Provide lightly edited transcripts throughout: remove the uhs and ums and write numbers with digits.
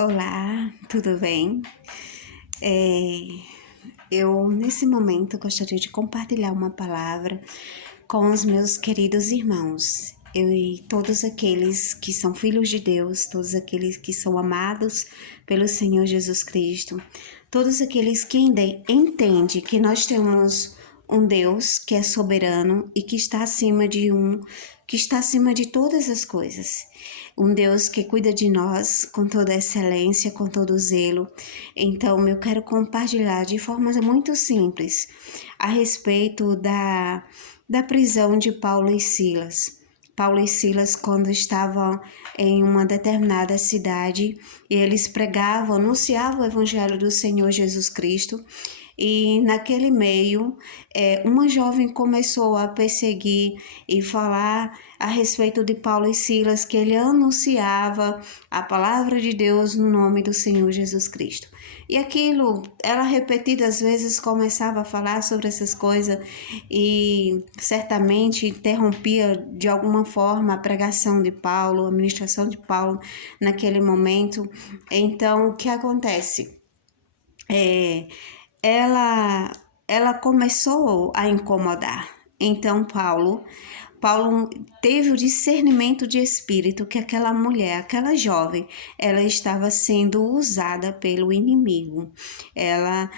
Olá, tudo bem? É, nesse momento, gostaria de compartilhar uma palavra com os meus queridos irmãos. Eu e todos aqueles que são filhos de Deus, todos aqueles que são amados pelo Senhor Jesus Cristo, todos aqueles que entendem que nós temos um Deus que é soberano e que está acima de todas as coisas. Um Deus que cuida de nós com toda excelência, com todo zelo. Então, eu quero compartilhar de forma muito simples a respeito da prisão de Paulo e Silas. Paulo e Silas, quando estavam em uma determinada cidade, eles pregavam, anunciavam o evangelho do Senhor Jesus Cristo, e naquele meio, uma jovem começou a perseguir e falar a respeito de Paulo e Silas, que ele anunciava a palavra de Deus no nome do Senhor Jesus Cristo. E aquilo, ela repetidas vezes começava a falar sobre essas coisas e certamente interrompia de alguma forma a pregação de Paulo, a ministração de Paulo naquele momento. Então, o que acontece? Ela começou a incomodar. Então Paulo teve o discernimento de espírito que aquela mulher, aquela jovem, ela estava sendo usada pelo inimigo. Ela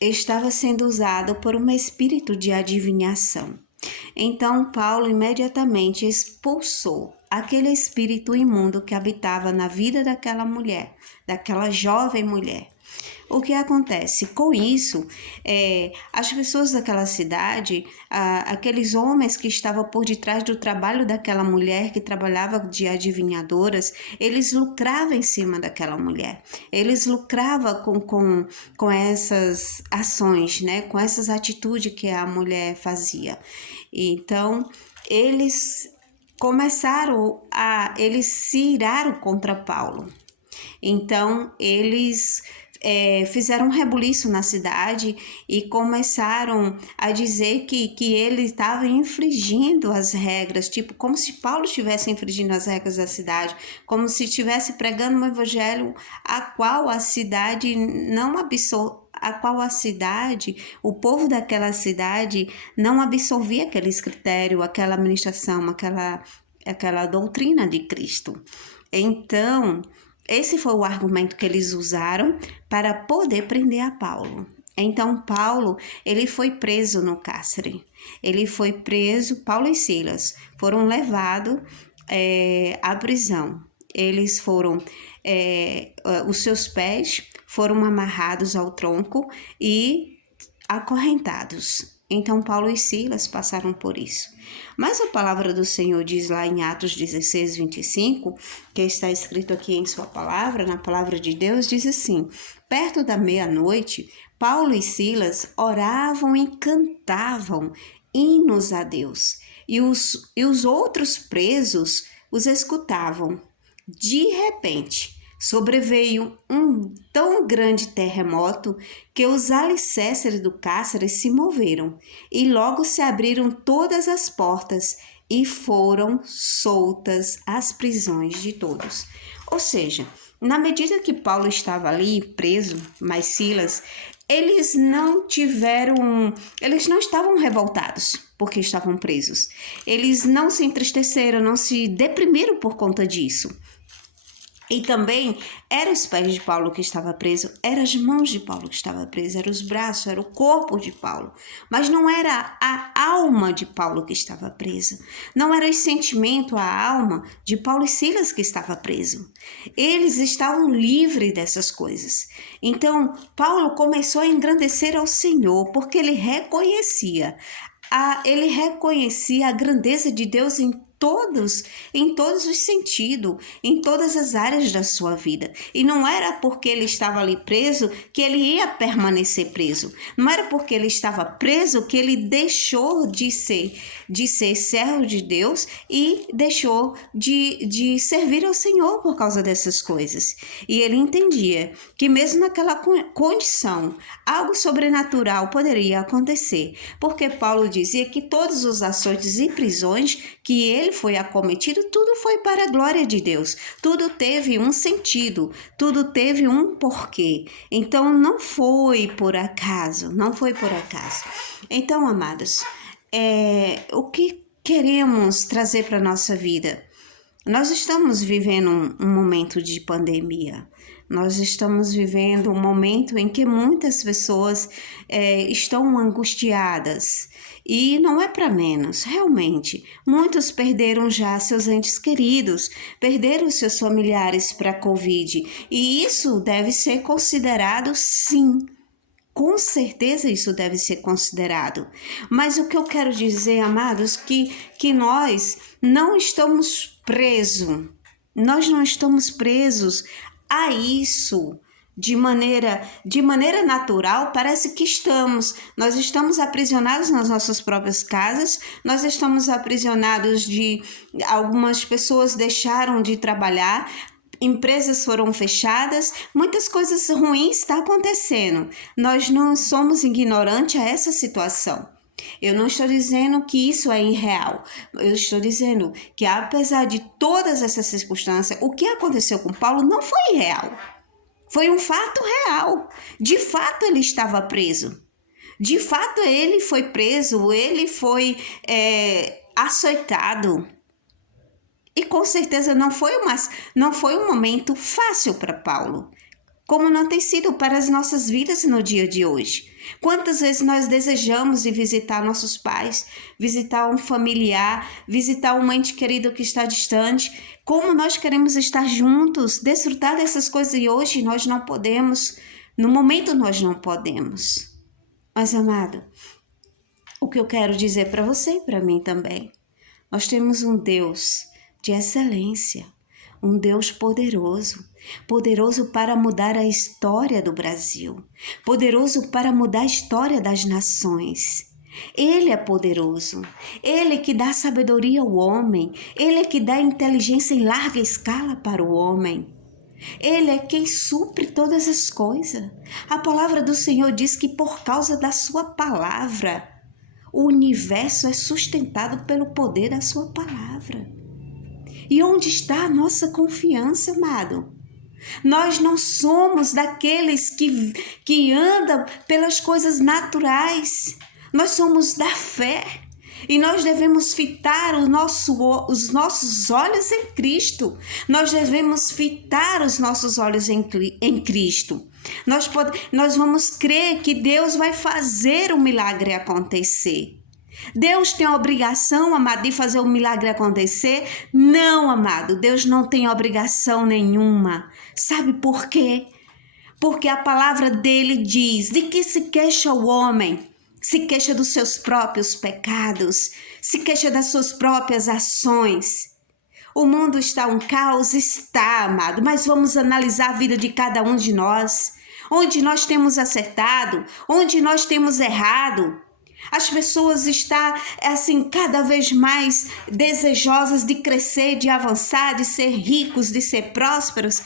estava sendo usada por um espírito de adivinhação. Então Paulo imediatamente expulsou aquele espírito imundo que habitava na vida daquela mulher, daquela jovem mulher. O que acontece? Com isso, as pessoas daquela cidade, aqueles homens que estavam por detrás do trabalho daquela mulher, que trabalhava de adivinhadoras, eles lucravam em cima daquela mulher. Eles lucravam com essas ações, né? Com essas atitudes que a mulher fazia. Então, eles eles se iraram contra Paulo. Então, eles fizeram um rebuliço na cidade e começaram a dizer que ele estava infringindo as regras, tipo, como se Paulo estivesse infringindo as regras da cidade, como se estivesse pregando um evangelho a qual a cidade não o povo daquela cidade não absorvia aqueles critérios, aquela administração, aquela doutrina de Cristo. Então, esse foi o argumento que eles usaram para poder prender a Paulo. Então, Paulo, ele foi preso no cárcere. Ele foi preso, Paulo e Silas foram levados à prisão. Eles foram, os seus pés foram amarrados ao tronco e acorrentados. Então, Paulo e Silas passaram por isso. Mas a palavra do Senhor diz lá em Atos 16, 25, que está escrito aqui em sua palavra, na palavra de Deus, diz assim: perto da meia-noite, Paulo e Silas oravam e cantavam hinos a Deus, e os outros presos os escutavam. De repente, sobreveio um tão grande terremoto que os alicerces do cárcere se moveram e logo se abriram todas as portas e foram soltas as prisões de todos. Ou seja, na medida que Paulo estava ali preso, mas Silas, eles não estavam revoltados porque estavam presos. Eles não se entristeceram, não se deprimiram por conta disso. E também eram os pés de Paulo que estava preso, eram as mãos de Paulo que estava preso, eram os braços, era o corpo de Paulo. Mas não era a alma de Paulo que estava presa. Não era o sentimento, a alma de Paulo e Silas que estava preso. Eles estavam livres dessas coisas. Então, Paulo começou a engrandecer ao Senhor, porque ele reconhecia a grandeza de Deus em todos os sentidos, em todas as áreas da sua vida. E não era porque ele estava ali preso que ele ia permanecer preso. Não era porque ele estava preso que ele deixou de ser de ser servo de Deus e deixou de servir ao Senhor por causa dessas coisas. E ele entendia que mesmo naquela condição, algo sobrenatural poderia acontecer, porque Paulo dizia que todos os açoites e prisões que ele foi acometido, tudo foi para a glória de Deus, tudo teve um sentido, tudo teve um porquê. Então não foi por acaso, não foi por acaso. Então, amados, o que queremos trazer para a nossa vida? Nós estamos vivendo um momento de pandemia. Nós estamos vivendo um momento em que muitas pessoas estão angustiadas. E não é para menos, realmente. Muitos perderam já seus entes queridos, perderam seus familiares para a Covid. E isso deve ser considerado, sim. Com certeza isso deve ser considerado. Mas o que eu quero dizer, amados, que nós não estamos presos. Nós não estamos presos a isso de maneira natural. Parece que nós estamos aprisionados nas nossas próprias casas, nós estamos aprisionados algumas pessoas deixaram de trabalhar, empresas foram fechadas, muitas coisas ruins estão acontecendo. Nós não somos ignorantes a essa situação. Eu não estou dizendo que isso é irreal. Eu estou dizendo que, apesar de todas essas circunstâncias, o que aconteceu com Paulo não foi irreal. Foi um fato real. De fato, ele estava preso. De fato, ele foi preso, ele foi açoitado. E com certeza não foi um momento fácil para Paulo, como não tem sido para as nossas vidas no dia de hoje. Quantas vezes nós desejamos ir visitar nossos pais, visitar um familiar, visitar um ente querido que está distante, como nós queremos estar juntos, desfrutar dessas coisas, e hoje nós não podemos, no momento nós não podemos. Mas, amado, o que eu quero dizer para você e para mim também, nós temos um Deus de excelência, um Deus poderoso, poderoso para mudar a história do Brasil, poderoso para mudar a história das nações. Ele é poderoso, ele que dá sabedoria ao homem, ele que dá inteligência em larga escala para o homem. Ele é quem supre todas as coisas. A palavra do Senhor diz que por causa da sua palavra, o universo é sustentado pelo poder da sua palavra. E onde está a nossa confiança, amado? Nós não somos daqueles que andam pelas coisas naturais. Nós somos da fé. E nós devemos fitar os nossos olhos em Cristo. Nós devemos fitar os nossos olhos em Cristo. Nós vamos crer que Deus vai fazer o milagre acontecer. Deus tem a obrigação, amado, de fazer o milagre acontecer? Não, amado, Deus não tem obrigação nenhuma. Sabe por quê? Porque a palavra dele diz: de que se queixa o homem? Se queixa dos seus próprios pecados, se queixa das suas próprias ações. O mundo está um caos? Está, amado, mas vamos analisar a vida de cada um de nós. Onde nós temos acertado, onde nós temos errado. As pessoas estão, cada vez mais desejosas de crescer, de avançar, de ser ricos, de ser prósperos.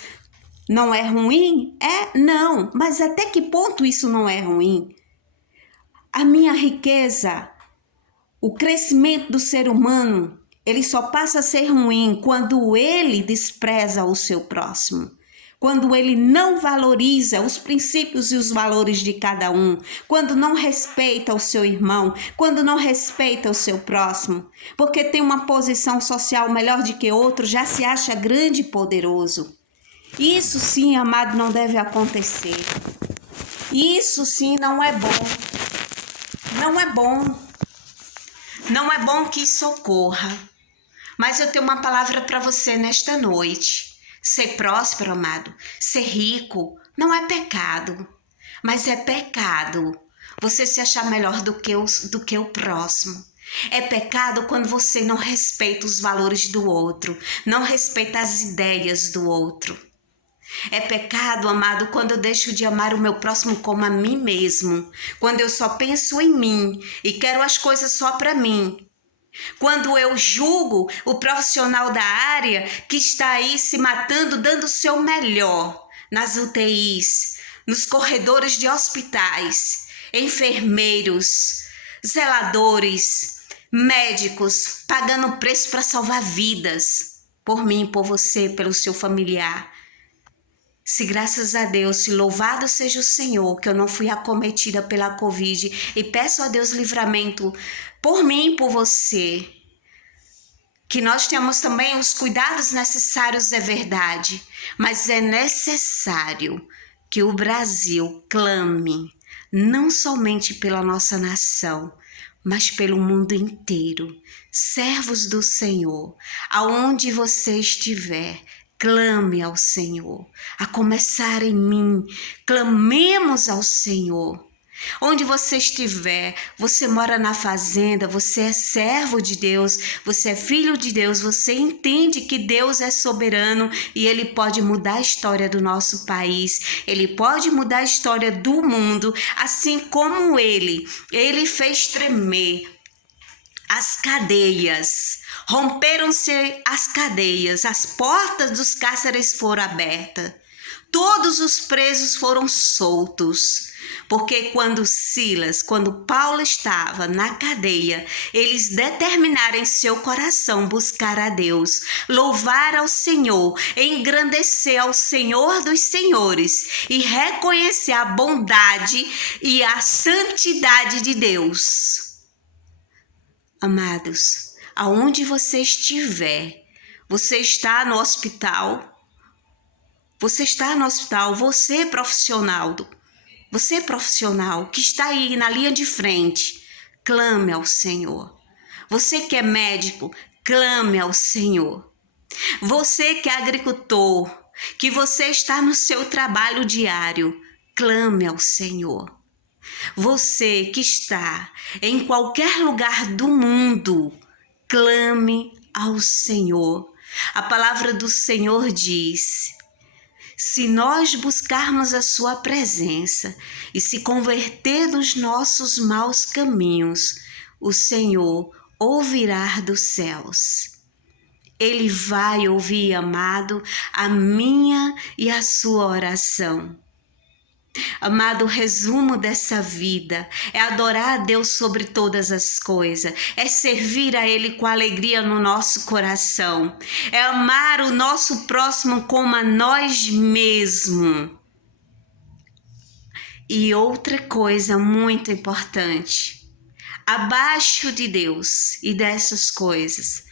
Não é ruim? Não. Mas até que ponto isso não é ruim? A minha riqueza, o crescimento do ser humano, ele só passa a ser ruim quando ele despreza o seu próximo. Quando ele não valoriza os princípios e os valores de cada um, quando não respeita o seu irmão, quando não respeita o seu próximo, porque tem uma posição social melhor do que outro, já se acha grande e poderoso. Isso sim, amado, não deve acontecer. Isso sim não é bom. Não é bom. Não é bom que isso ocorra. Mas eu tenho uma palavra para você nesta noite. Ser próspero, amado, ser rico, não é pecado, mas é pecado você se achar melhor do que o próximo. É pecado quando você não respeita os valores do outro, não respeita as ideias do outro. É pecado, amado, quando eu deixo de amar o meu próximo como a mim mesmo, quando eu só penso em mim e quero as coisas só para mim. Quando eu julgo o profissional da área que está aí se matando, dando o seu melhor nas UTIs, nos corredores de hospitais, enfermeiros, zeladores, médicos, pagando preço para salvar vidas, por mim, por você, pelo seu familiar. Se graças a Deus, se louvado seja o Senhor, que eu não fui acometida pela Covid, e peço a Deus livramento por mim e por você. Que nós tenhamos também os cuidados necessários, é verdade, mas é necessário que o Brasil clame, não somente pela nossa nação, mas pelo mundo inteiro. Servos do Senhor, aonde você estiver, clame ao Senhor, a começar em mim, clamemos ao Senhor. Onde você estiver, você mora na fazenda, você é servo de Deus, você é filho de Deus, você entende que Deus é soberano e Ele pode mudar a história do nosso país, Ele pode mudar a história do mundo, assim como Ele fez tremer as cadeias, romperam-se as cadeias, as portas dos cárceres foram abertas, todos os presos foram soltos, porque quando Paulo estava na cadeia, eles determinaram em seu coração buscar a Deus, louvar ao Senhor, engrandecer ao Senhor dos Senhores e reconhecer a bondade e a santidade de Deus. Amados, aonde você estiver, você está no hospital, você profissional que está aí na linha de frente, clame ao Senhor. Você que é médico, clame ao Senhor. Você que é agricultor, que você está no seu trabalho diário, clame ao Senhor. Você que está em qualquer lugar do mundo, clame ao Senhor. A palavra do Senhor diz: se nós buscarmos a sua presença e se converter dos nossos maus caminhos, o Senhor ouvirá dos céus. Ele vai ouvir, amado, a minha e a sua oração. Amado, o resumo dessa vida é adorar a Deus sobre todas as coisas, é servir a Ele com alegria no nosso coração, é amar o nosso próximo como a nós mesmos. E outra coisa muito importante, abaixo de Deus e dessas coisas,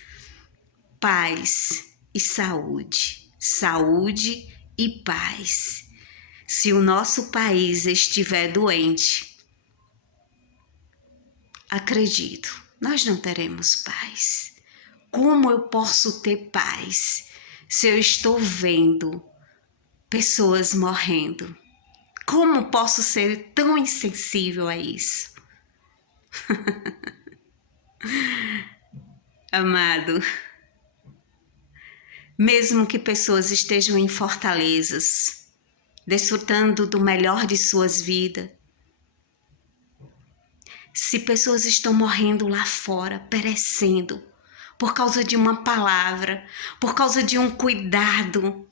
paz e saúde, saúde e paz. Se o nosso país estiver doente, acredito, nós não teremos paz. Como eu posso ter paz se eu estou vendo pessoas morrendo? Como posso ser tão insensível a isso? Amado, mesmo que pessoas estejam em fortalezas, desfrutando do melhor de suas vidas, se pessoas estão morrendo lá fora, perecendo, por causa de uma palavra, por causa de um cuidado,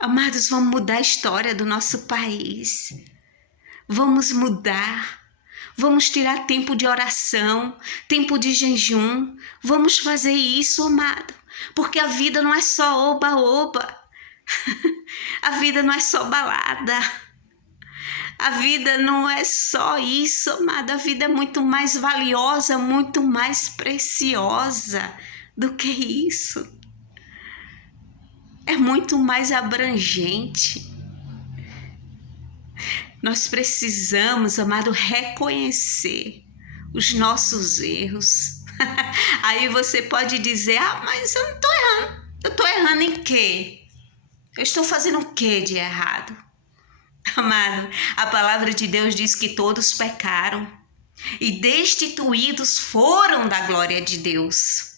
amados, vamos mudar a história do nosso país, vamos mudar, vamos tirar tempo de oração, tempo de jejum, vamos fazer isso, amado, porque a vida não é só oba-oba, a vida não é só balada, a vida não é só isso, amada. A vida é muito mais valiosa, muito mais preciosa do que isso. É muito mais abrangente. Nós precisamos, amado, reconhecer os nossos erros. Aí você pode dizer, mas eu não tô errando. Eu tô errando em quê? Eu estou fazendo o que de errado? Amado, a palavra de Deus diz que todos pecaram e destituídos foram da glória de Deus.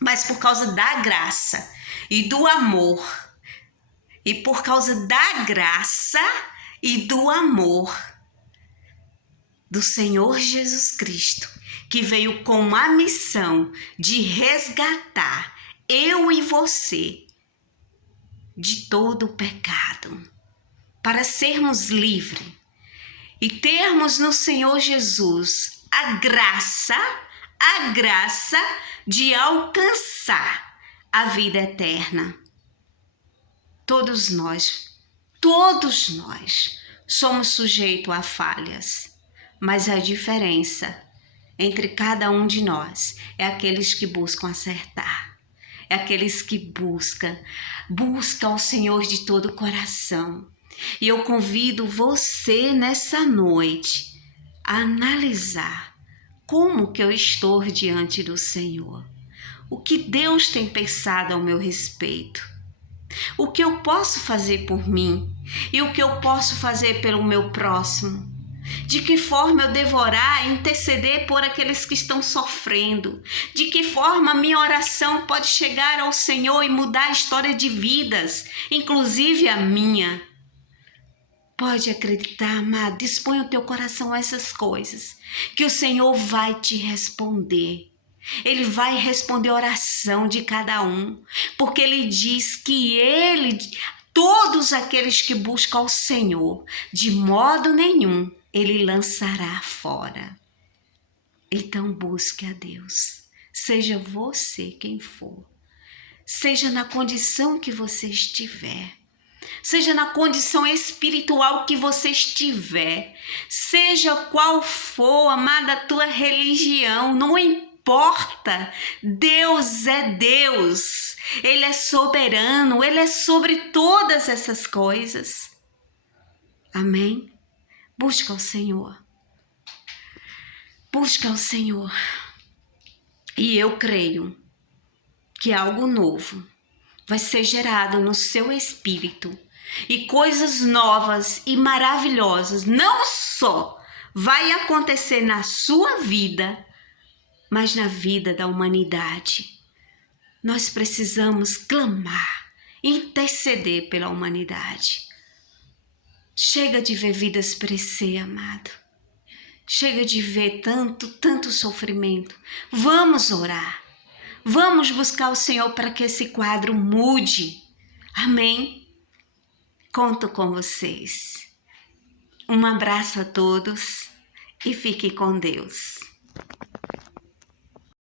Mas por causa da graça e do amor, e por causa da graça e do amor do Senhor Jesus Cristo, que veio com a missão de resgatar eu e você de todo o pecado, para sermos livres e termos no Senhor Jesus a graça de alcançar a vida eterna. Todos nós somos sujeitos a falhas, mas a diferença entre cada um de nós é aqueles que buscam acertar, é aqueles que buscam o Senhor de todo o coração. E eu convido você nessa noite a analisar como que eu estou diante do Senhor, o que Deus tem pensado ao meu respeito, o que eu posso fazer por mim e o que eu posso fazer pelo meu próximo. De que forma eu devo orar e interceder por aqueles que estão sofrendo. De que forma a minha oração pode chegar ao Senhor e mudar a história de vidas, inclusive a minha. Pode acreditar, amado, dispõe o teu coração a essas coisas, que o Senhor vai te responder. Ele vai responder a oração de cada um, porque Ele diz que todos aqueles que buscam ao Senhor, de modo nenhum, Ele lançará fora. Então busque a Deus, seja você quem for, seja na condição que você estiver, seja na condição espiritual que você estiver, seja qual for, amada, a tua religião, não importa, Deus é Deus, Ele é soberano, Ele é sobre todas essas coisas. Amém? Busca o Senhor. Busca o Senhor. E eu creio que algo novo vai ser gerado no seu espírito e coisas novas e maravilhosas não só vai acontecer na sua vida, mas na vida da humanidade. Nós precisamos clamar, interceder pela humanidade. Chega de ver vidas perecer, amado. Chega de ver tanto sofrimento. Vamos orar. Vamos buscar o Senhor para que esse quadro mude. Amém? Conto com vocês. Um abraço a todos e fique com Deus.